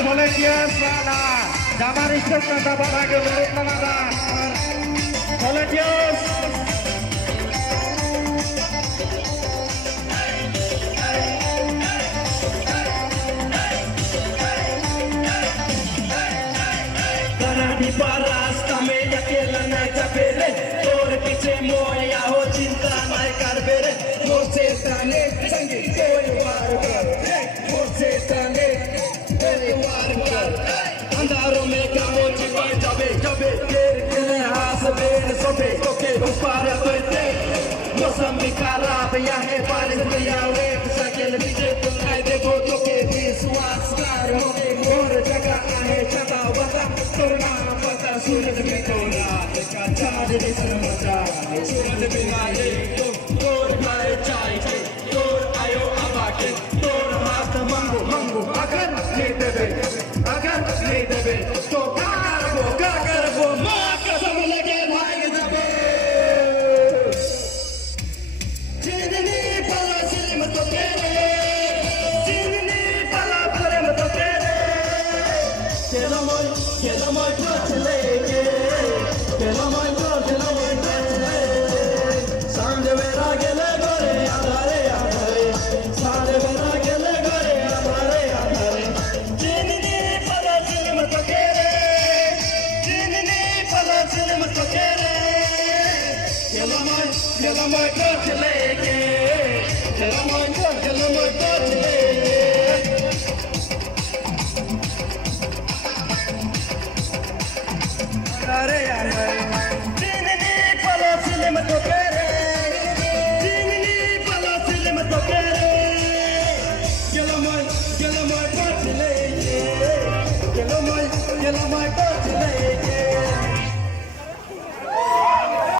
Volunteers mana? Damar istok na dapat lagi lurut mana? Volunteers. Karena di paras kami yakin naik capere, और पीछे मोया हो चिंता नाई कर बेरे, मुझसे ताने संगी कोई वार कर, मुझसे ताने कोई वार कर, अंधारों में क्या मोची पर जबे जबे तेरे किले हाथ बेर सोबे तोके ऊपर बैठे, मौसम भी खराब यहाँ बारिश भी आवे, साइकिल पीछे तुमने देखो तोके विश्वास कर होके और जगह आए छता वता तोड़ा पता सूरज में तोड़ा का चाँद दिखने मचा सूरज में आए तो तोड़ भाई चाय तोड़ आयो आवाज़ तोड़ हाथ मंगो मंगो अगर नहीं देवे तो क्या करबो माँ कसम लगे भाई जबे जिंदगी पला सिलम तो तेरे जिंदगी पला प्रेम तो तेरे चलो मोय टच लेके चलो मोय टच ले सांझ बेरा गेले गोरे आधारे सांझ बेरा गेले गोरे आधारे जिंदगी पला सिलम तो तेरे जिंदगी पला सिलम तो तेरे चलो मोय टच लेके चलो मोय टच ले